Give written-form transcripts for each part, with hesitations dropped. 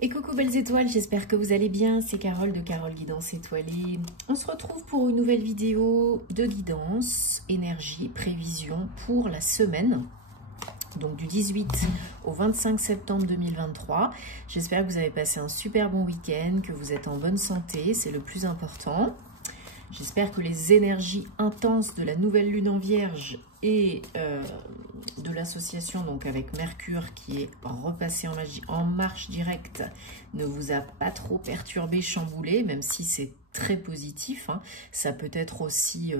Et coucou belles étoiles, j'espère que vous allez bien, c'est Carole de Carole Guidance Étoilée. On se retrouve pour une nouvelle vidéo de guidance, énergie, prévision pour la semaine. Donc du 18 au 25 septembre 2023. J'espère que vous avez passé un super bon week-end, que vous êtes en bonne santé, c'est le plus important. J'espère que les énergies intenses de la nouvelle lune en Vierge et de l'association donc avec Mercure qui est repassé en marche directe ne vous a pas trop perturbé, chamboulé, même si c'est très positif. Hein. Ça peut être aussi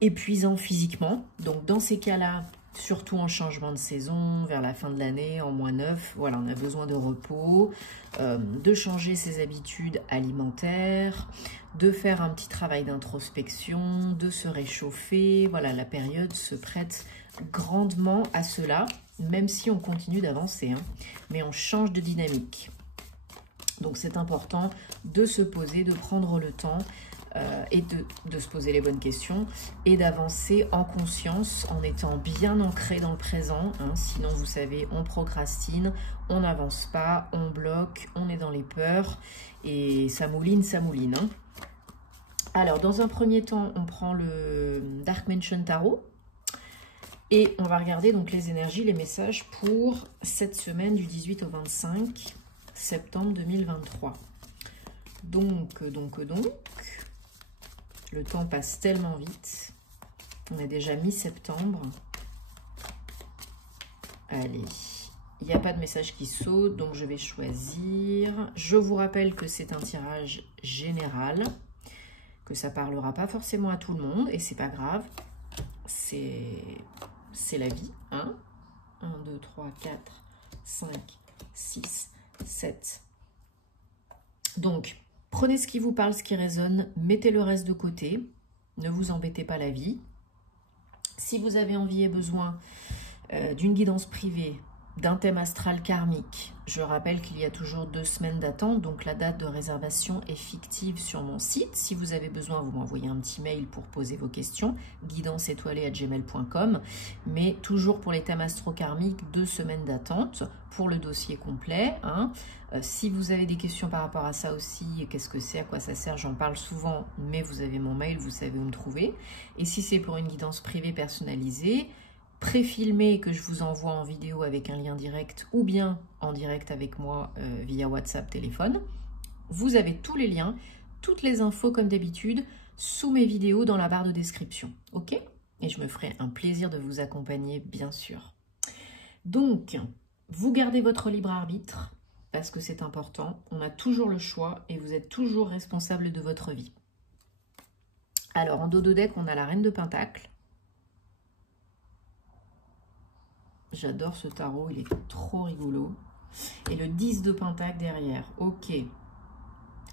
épuisant physiquement. Donc dans ces cas-là, surtout en changement de saison, vers la fin de l'année, en -9, voilà, on a besoin de repos, de changer ses habitudes alimentaires, de faire un petit travail d'introspection, de se réchauffer. Voilà, la période se prête grandement à cela, même si on continue d'avancer, hein, mais on change de dynamique. Donc c'est important de se poser, de prendre le temps et de se poser les bonnes questions et d'avancer en conscience en étant bien ancré dans le présent. Hein. Sinon, vous savez, on procrastine, on n'avance pas, on bloque, on est dans les peurs et ça mouline, ça mouline. Hein. Alors, dans un premier temps, on prend le Dark Mansion Tarot et on va regarder donc les énergies, les messages pour cette semaine du 18 au 25 septembre 2023. Donc, le temps passe tellement vite. On est déjà mi-septembre. Allez, il n'y a pas de message qui saute, donc je vais choisir. Je vous rappelle que c'est un tirage général, que ça ne parlera pas forcément à tout le monde, et c'est pas grave. C'est la vie. Hein, 1, 2, 3, 4, 5, 6, 7. Donc, prenez ce qui vous parle, ce qui résonne, mettez le reste de côté, ne vous embêtez pas la vie. Si vous avez envie et besoin d'une guidance privée, d'un thème astral karmique, je rappelle qu'il y a toujours 2 semaines d'attente, donc la date de réservation est fictive sur mon site. Si vous avez besoin, vous m'envoyez un petit mail pour poser vos questions, guidanceétoilée@gmail.com, mais toujours pour les thèmes astro-karmiques, 2 semaines d'attente pour le dossier complet. Hein. Si vous avez des questions par rapport à ça aussi, qu'est-ce que c'est, à quoi ça sert, j'en parle souvent, mais vous avez mon mail, vous savez où me trouver. Et si c'est pour une guidance privée personnalisée, préfilmé que je vous envoie en vidéo avec un lien direct ou bien en direct avec moi via WhatsApp, téléphone, vous avez tous les liens, toutes les infos comme d'habitude sous mes vidéos dans la barre de description. Ok? Et je me ferai un plaisir de vous accompagner, bien sûr. Donc, vous gardez votre libre arbitre parce que c'est important. On a toujours le choix et vous êtes toujours responsable de votre vie. Alors, en dos de deck, on a la Reine de Pentacle. J'adore ce tarot, il est trop rigolo. Et le 10 de Pentacle derrière. Ok.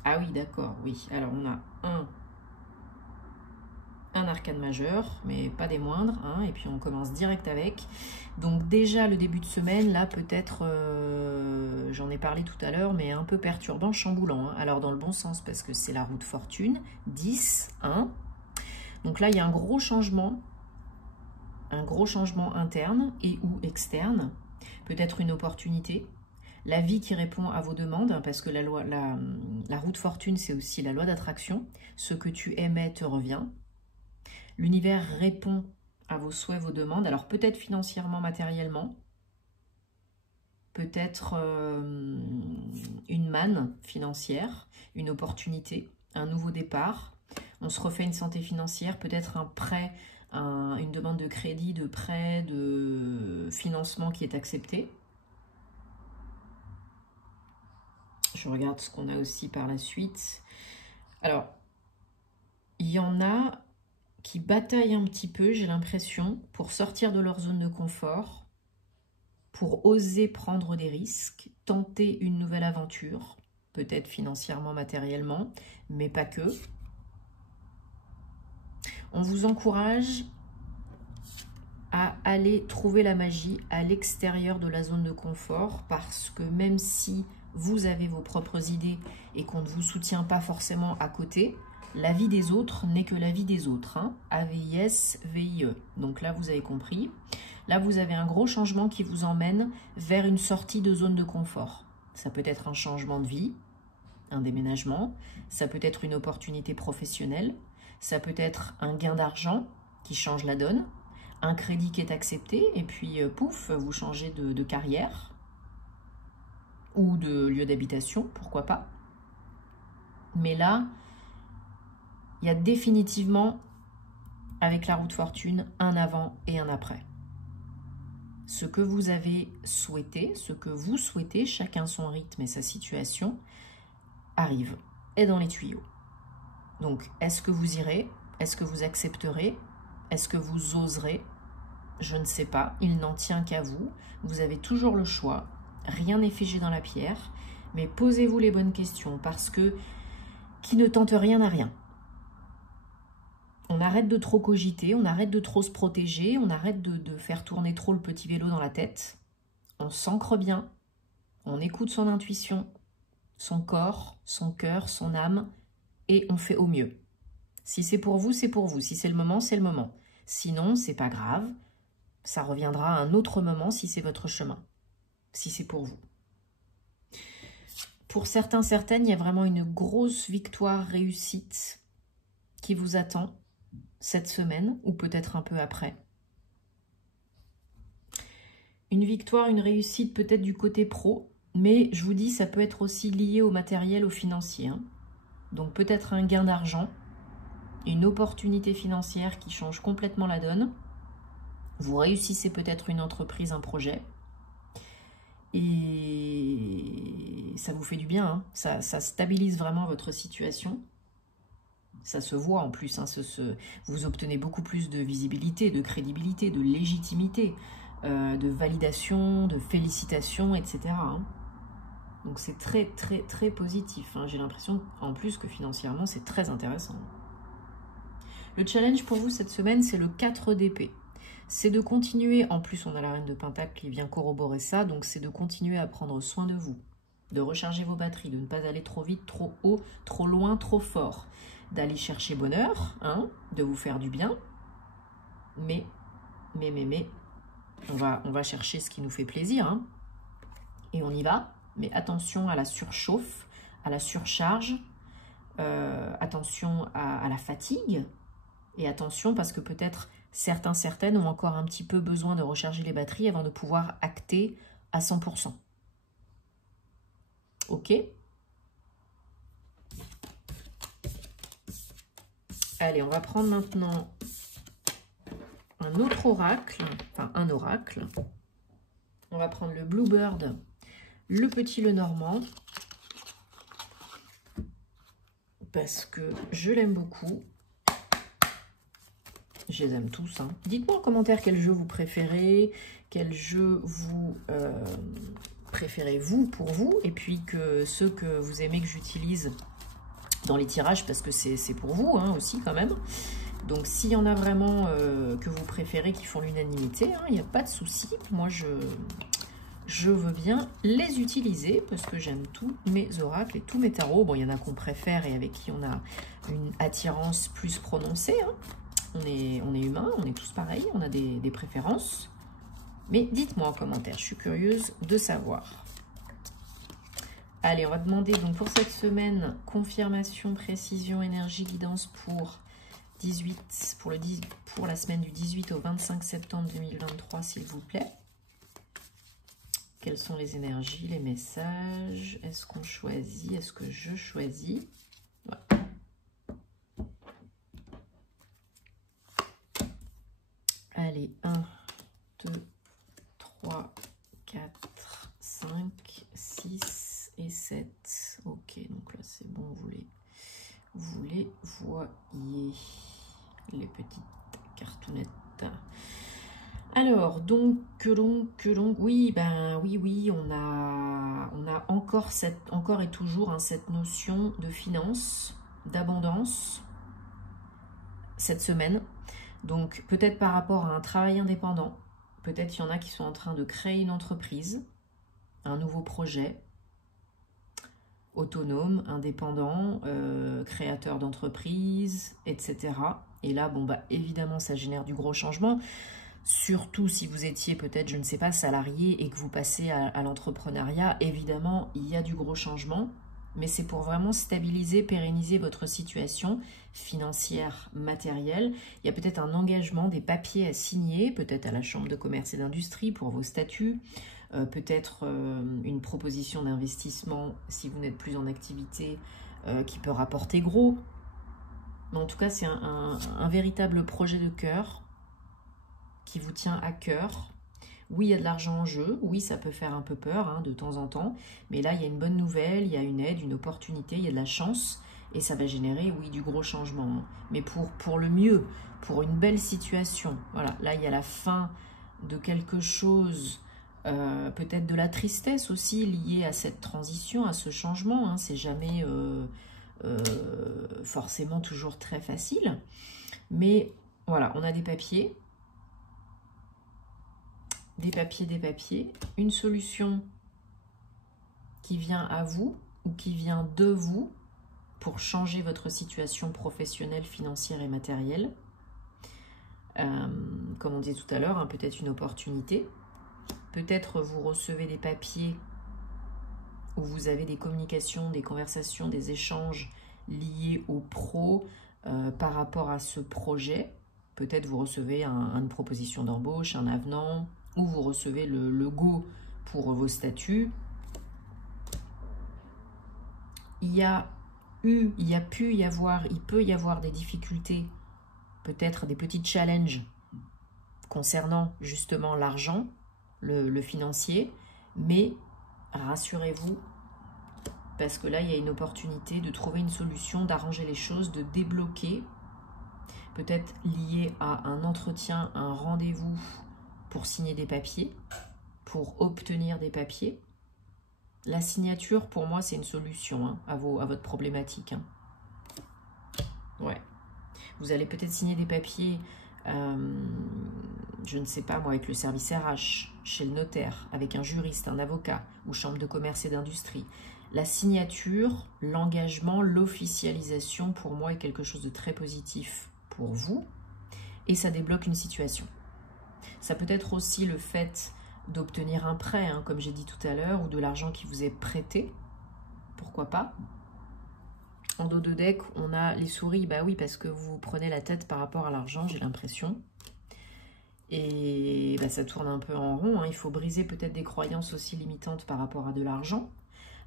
Ah oui, d'accord, oui. Alors, on a un arcane majeur, mais pas des moindres. Hein, et puis, on commence direct avec. Donc, déjà, le début de semaine, là, peut-être, j'en ai parlé tout à l'heure, mais un peu perturbant, chamboulant. Hein. Alors, dans le bon sens, parce que c'est la roue de fortune. 10, 1. Donc là, il y a un gros changement interne et ou externe, peut-être une opportunité, la vie qui répond à vos demandes, hein, parce que la roue de fortune, c'est aussi la loi d'attraction, ce que tu aimais te revient, l'univers répond à vos souhaits, vos demandes, alors peut-être financièrement, matériellement, peut-être une manne financière, une opportunité, un nouveau départ, on se refait une santé financière, peut-être un prêt, une demande de crédit, de prêt, de financement qui est accepté. Je regarde ce qu'on a aussi par la suite. Alors, il y en a qui bataillent un petit peu, j'ai l'impression, pour sortir de leur zone de confort, pour oser prendre des risques, tenter une nouvelle aventure, peut-être financièrement, matériellement, mais pas que. On vous encourage à aller trouver la magie à l'extérieur de la zone de confort parce que même si vous avez vos propres idées et qu'on ne vous soutient pas forcément à côté, la vie des autres n'est que la vie des autres. Hein. AVIS-VIE. Donc là, vous avez compris. Là, vous avez un gros changement qui vous emmène vers une sortie de zone de confort. Ça peut être un changement de vie, un déménagement. Ça peut être une opportunité professionnelle. Ça peut être un gain d'argent qui change la donne. Un crédit qui est accepté et puis pouf, vous changez de carrière ou de lieu d'habitation, pourquoi pas. Mais là, il y a définitivement, avec la roue de fortune, un avant et un après. Ce que vous avez souhaité, ce que vous souhaitez, chacun son rythme et sa situation, arrive, est dans les tuyaux. Donc, est-ce que vous irez? Est-ce que vous accepterez? Est-ce que vous oserez? Je ne sais pas, il n'en tient qu'à vous. Vous avez toujours le choix. Rien n'est figé dans la pierre. Mais posez-vous les bonnes questions parce que qui ne tente rien n'a rien. On arrête de trop cogiter, on arrête de trop se protéger, on arrête de faire tourner trop le petit vélo dans la tête. On s'ancre bien, on écoute son intuition, son corps, son cœur, son âme et on fait au mieux. Si c'est pour vous, c'est pour vous. Si c'est le moment, c'est le moment. Sinon, c'est pas grave. Ça reviendra à un autre moment si c'est votre chemin. Si c'est pour vous. Pour certains, certaines, il y a vraiment une grosse victoire réussite qui vous attend cette semaine ou peut-être un peu après. Une victoire, une réussite peut-être du côté pro, mais je vous dis, ça peut être aussi lié au matériel, au financier. Hein. Donc peut-être un gain d'argent, une opportunité financière qui change complètement la donne. Vous réussissez peut-être une entreprise, un projet. Et ça vous fait du bien, hein. Ça stabilise vraiment votre situation. Ça se voit en plus, hein, vous obtenez beaucoup plus de visibilité, de crédibilité, de légitimité, de validation, de félicitations, etc. Hein. Donc c'est très très très positif. Hein. J'ai l'impression en plus que financièrement c'est très intéressant. Le challenge pour vous cette semaine, c'est le 4 d'épée. C'est de continuer, en plus on a la reine de Pentacle qui vient corroborer ça, donc c'est de continuer à prendre soin de vous, de recharger vos batteries, de ne pas aller trop vite, trop haut, trop loin, trop fort, d'aller chercher bonheur, hein, de vous faire du bien, mais, on va chercher ce qui nous fait plaisir, hein, et on y va, mais attention à la surchauffe, à la surcharge, attention à la fatigue, et attention parce que peut-être certaines ont encore un petit peu besoin de recharger les batteries avant de pouvoir acter à 100%. Ok ? Allez, on va prendre maintenant un autre oracle, enfin un oracle. On va prendre le Bluebird, le petit Lenormand, parce que je l'aime beaucoup. Je les aime tous. Hein. Dites-moi en commentaire quel jeu vous préférez, quel jeu vous préférez vous pour vous, et puis que ceux que vous aimez que j'utilise dans les tirages, parce que c'est pour vous hein, aussi quand même. Donc s'il y en a vraiment que vous préférez qui font l'unanimité, il n'y a pas de souci. Moi je veux bien les utiliser parce que j'aime tous mes oracles et tous mes tarots. Bon, il y en a qu'on préfère et avec qui on a une attirance plus prononcée. Hein. On est humain, on est tous pareils, on a des préférences. Mais dites-moi en commentaire, je suis curieuse de savoir. Allez, on va demander donc pour cette semaine, confirmation, précision, énergie, guidance pour la semaine du 18 au 25 septembre 2023, s'il vous plaît. Quelles sont les énergies, les messages? Est-ce qu'on choisit? Est-ce que je choisis? Ouais. Allez, 1, 2, 3, 4, 5, 6 et 7. Ok, donc là c'est bon, vous les voyez, les petites cartounettes. Alors, donc, oui, on a encore et toujours hein, cette notion de finance, d'abondance cette semaine. Donc, peut-être par rapport à un travail indépendant, peut-être il y en a qui sont en train de créer une entreprise, un nouveau projet, autonome, indépendant, créateur d'entreprise, etc. Et là, bon, bah, évidemment, ça génère du gros changement. Surtout si vous étiez peut-être, je ne sais pas, salarié et que vous passez à l'entrepreneuriat, évidemment, il y a du gros changement, mais c'est pour vraiment stabiliser, pérenniser votre situation financière, matérielle. Il y a peut-être un engagement, des papiers à signer, peut-être à la Chambre de commerce et d'industrie pour vos statuts, peut-être une proposition d'investissement si vous n'êtes plus en activité qui peut rapporter gros. Mais en tout cas, c'est un véritable projet de cœur qui vous tient à cœur. Oui, il y a de l'argent en jeu, oui, ça peut faire un peu peur hein, de temps en temps, mais là, il y a une bonne nouvelle, il y a une aide, une opportunité, il y a de la chance, et ça va générer, oui, du gros changement, mais pour le mieux, pour une belle situation. Voilà, là, il y a la fin de quelque chose, peut-être de la tristesse aussi, liée à cette transition, à ce changement, hein. C'est jamais forcément toujours très facile, mais voilà, on a des papiers, une solution qui vient à vous ou qui vient de vous pour changer votre situation professionnelle, financière et matérielle. Comme on disait tout à l'heure, hein, peut-être une opportunité. Peut-être vous recevez des papiers où vous avez des communications, des conversations, des échanges liés au pro par rapport à ce projet. Peut-être vous recevez une proposition d'embauche, un avenant, ou vous recevez le go pour vos statuts. Il peut y avoir des difficultés, peut-être des petits challenges concernant justement l'argent, le financier, mais rassurez-vous, parce que là, il y a une opportunité de trouver une solution, d'arranger les choses, de débloquer, peut-être lié à un entretien, un rendez-vous pour signer des papiers, pour obtenir des papiers. La signature, pour moi, c'est une solution hein, à votre problématique. Hein. Ouais. Vous allez peut-être signer des papiers, je ne sais pas moi, avec le service RH, chez le notaire, avec un juriste, un avocat, ou chambre de commerce et d'industrie. La signature, l'engagement, l'officialisation, pour moi, est quelque chose de très positif pour vous. Et ça débloque une situation. Ça peut être aussi le fait d'obtenir un prêt, hein, comme j'ai dit tout à l'heure, ou de l'argent qui vous est prêté. Pourquoi pas? En dos de deck, on a les souris. Bah oui, parce que vous prenez la tête par rapport à l'argent, j'ai l'impression. Et bah, ça tourne un peu en rond. Hein. Il faut briser peut-être des croyances aussi limitantes par rapport à de l'argent.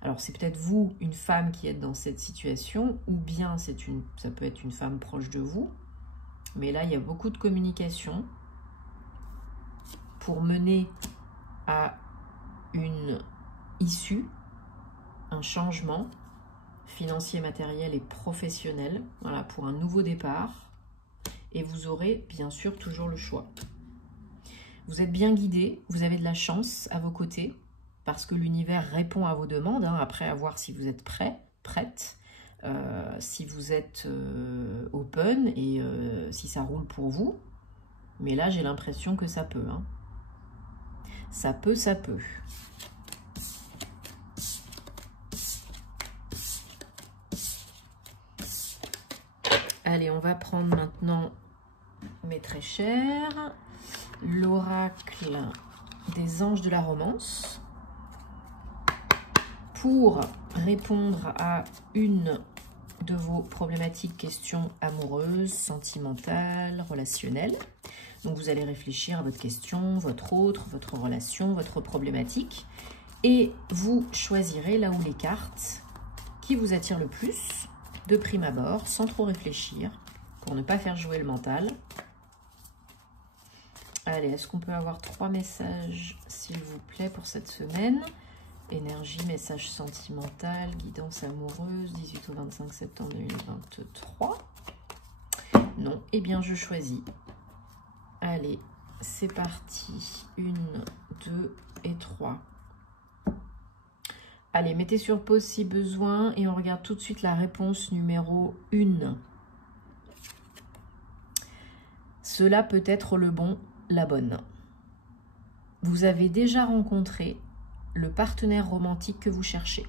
Alors, c'est peut-être vous, une femme, qui êtes dans cette situation, ou bien ça peut être une femme proche de vous. Mais là, il y a beaucoup de communication pour mener à une issue, un changement financier, matériel et professionnel, voilà, pour un nouveau départ. Et vous aurez bien sûr toujours le choix. Vous êtes bien guidé, vous avez de la chance à vos côtés, parce que l'univers répond à vos demandes, hein, après à voir si vous êtes prête, si vous êtes open et si ça roule pour vous. Mais là, j'ai l'impression que ça peut. Hein. Ça peut. Allez, on va prendre maintenant, mes très chers, l'oracle des anges de la romance pour répondre à une de vos problématiques, questions amoureuses, sentimentales, relationnelles. Donc vous allez réfléchir à votre question, votre relation, votre problématique. Et vous choisirez là où les cartes qui vous attirent le plus, de prime abord, sans trop réfléchir, pour ne pas faire jouer le mental. Allez, est-ce qu'on peut avoir 3 messages, s'il vous plaît, pour cette semaine? Énergie, message sentimental, guidance amoureuse, 18 au 25 septembre 2023. Non, eh bien je choisis. Allez, c'est parti. 1, 2 et 3. Allez, mettez sur pause si besoin et on regarde tout de suite la réponse numéro 1. Cela peut être le bon, la bonne. Vous avez déjà rencontré le partenaire romantique que vous cherchez.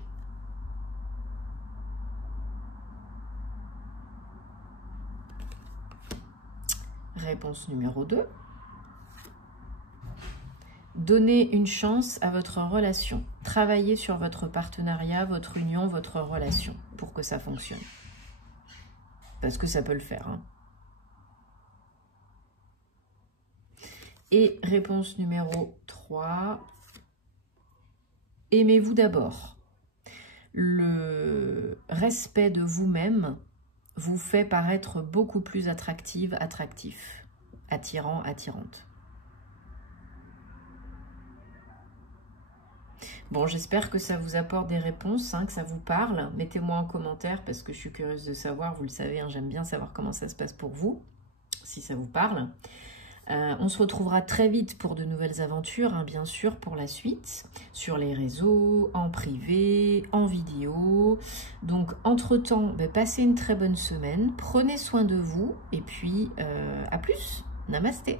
Réponse numéro 2. Donnez une chance à votre relation. Travaillez sur votre partenariat, votre union, votre relation pour que ça fonctionne. Parce que ça peut le faire. Hein. Et réponse numéro 3. Aimez-vous d'abord. Le respect de vous-même vous fait paraître beaucoup plus attractive, attractif, attirant, attirante. Bon, j'espère que ça vous apporte des réponses, hein, que ça vous parle. Mettez-moi en commentaire parce que je suis curieuse de savoir, vous le savez, hein, j'aime bien savoir comment ça se passe pour vous, si ça vous parle. On se retrouvera très vite pour de nouvelles aventures, hein, bien sûr, pour la suite, sur les réseaux, en privé, en vidéo. Donc, entre-temps, passez une très bonne semaine, prenez soin de vous, et puis à plus. Namasté.